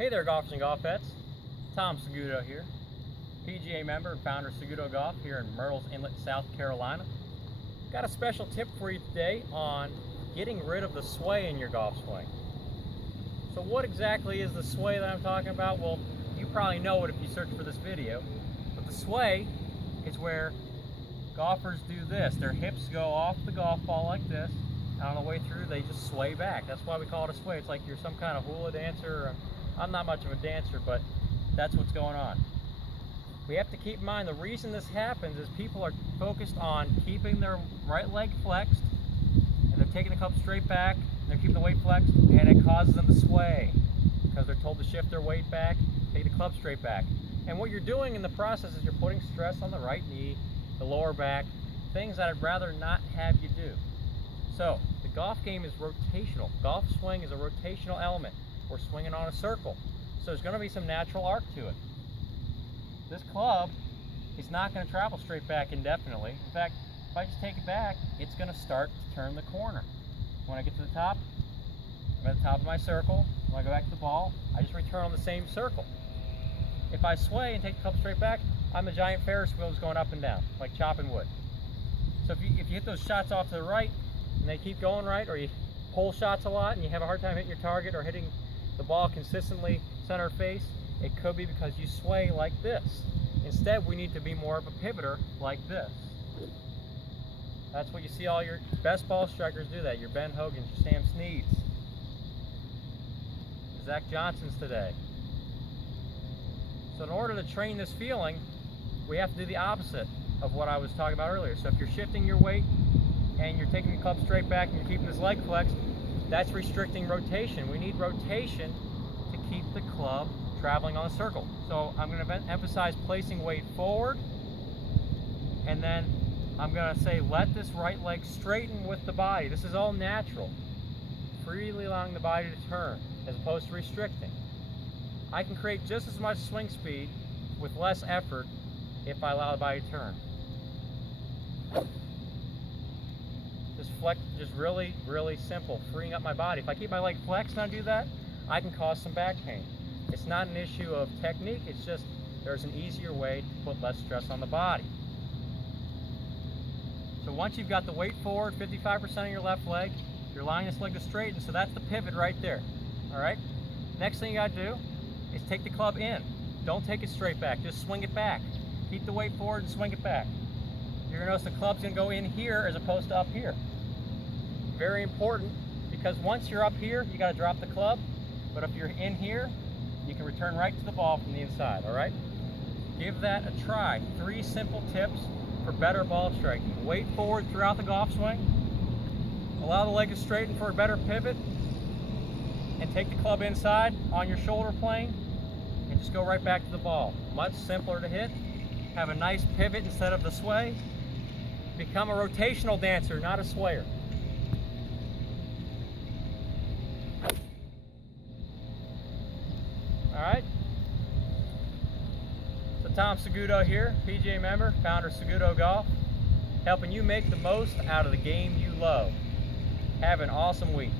Hey there, golfers and golf pets. Tom Segudo here, PGA member and founder of Segudo Golf here in Myrtles Inlet, South Carolina. Got a special tip for you today on getting rid of the sway in your golf swing. So what exactly is the sway that I'm talking about? Well, you probably know it if you search for this video, but the sway is where golfers do this. Their hips go off the golf ball like this, and on the way through they just sway back. That's why we call it a sway. It's like you're some kind of hula dancer. I'm not much of a dancer, but that's what's going on. We have to keep in mind the reason this happens is people are focused on keeping their right leg flexed, and they're taking the club straight back, and they're keeping the weight flexed, and it causes them to sway because they're told to shift their weight back, take the club straight back. And what you're doing in the process is you're putting stress on the right knee, the lower back, things that I'd rather not have you do. So the golf game is rotational. Golf swing is a rotational element. We're swinging on a circle, so there's going to be some natural arc to it. This club is not going to travel straight back indefinitely. In fact, if I just take it back, it's going to start to turn the corner. When I get to the top, I'm at the top of my circle. When I go back to the ball, I just return on the same circle. If I sway and take the club straight back, I'm a giant Ferris wheel that's going up and down, like chopping wood. So if you hit those shots off to the right, and they keep going right, or you pull shots a lot and you have a hard time hitting your target or hitting the ball consistently center face, it could be because you sway like this. Instead, we need to be more of a pivoter like this. That's what you see all your best ball strikers do that. Your Ben Hogans, your Sam Sneads, Zach Johnsons today. So in order to train this feeling, we have to do the opposite of what I was talking about earlier. So if you're shifting your weight and you're taking the club straight back and you're keeping this leg flexed, that's restricting rotation. We need rotation to keep the club traveling on a circle. So I'm going to emphasize placing weight forward, and then I'm going to say let this right leg straighten with the body. This is all natural, freely allowing the body to turn as opposed to restricting. I can create just as much swing speed with less effort if I allow the body to turn. Just really, really simple, freeing up my body. If I keep my leg flexed and I do that, I can cause some back pain. It's not an issue of technique, it's just there's an easier way to put less stress on the body. So once you've got the weight forward, 55% of your left leg, you're allowing this leg to straighten, so that's the pivot right there. All right? Next thing you gotta do is take the club in. Don't take it straight back, just swing it back. Keep the weight forward and swing it back. You're gonna notice the club's gonna go in here as opposed to up here. Very important, because once you're up here, you got to drop the club, but if you're in here, you can return right to the ball from the inside. All right, give that a try. 3 simple tips for better ball striking. Weight forward throughout the golf swing, allow the leg to straighten for a better pivot, and take the club inside on your shoulder plane and just go right back to the ball. Much simpler to hit. Have a nice pivot instead of the sway. Become a rotational dancer, not a swayer. Alright, so Tom Segudo here, PGA member, founder of Segudo Golf, helping you make the most out of the game you love. Have an awesome week.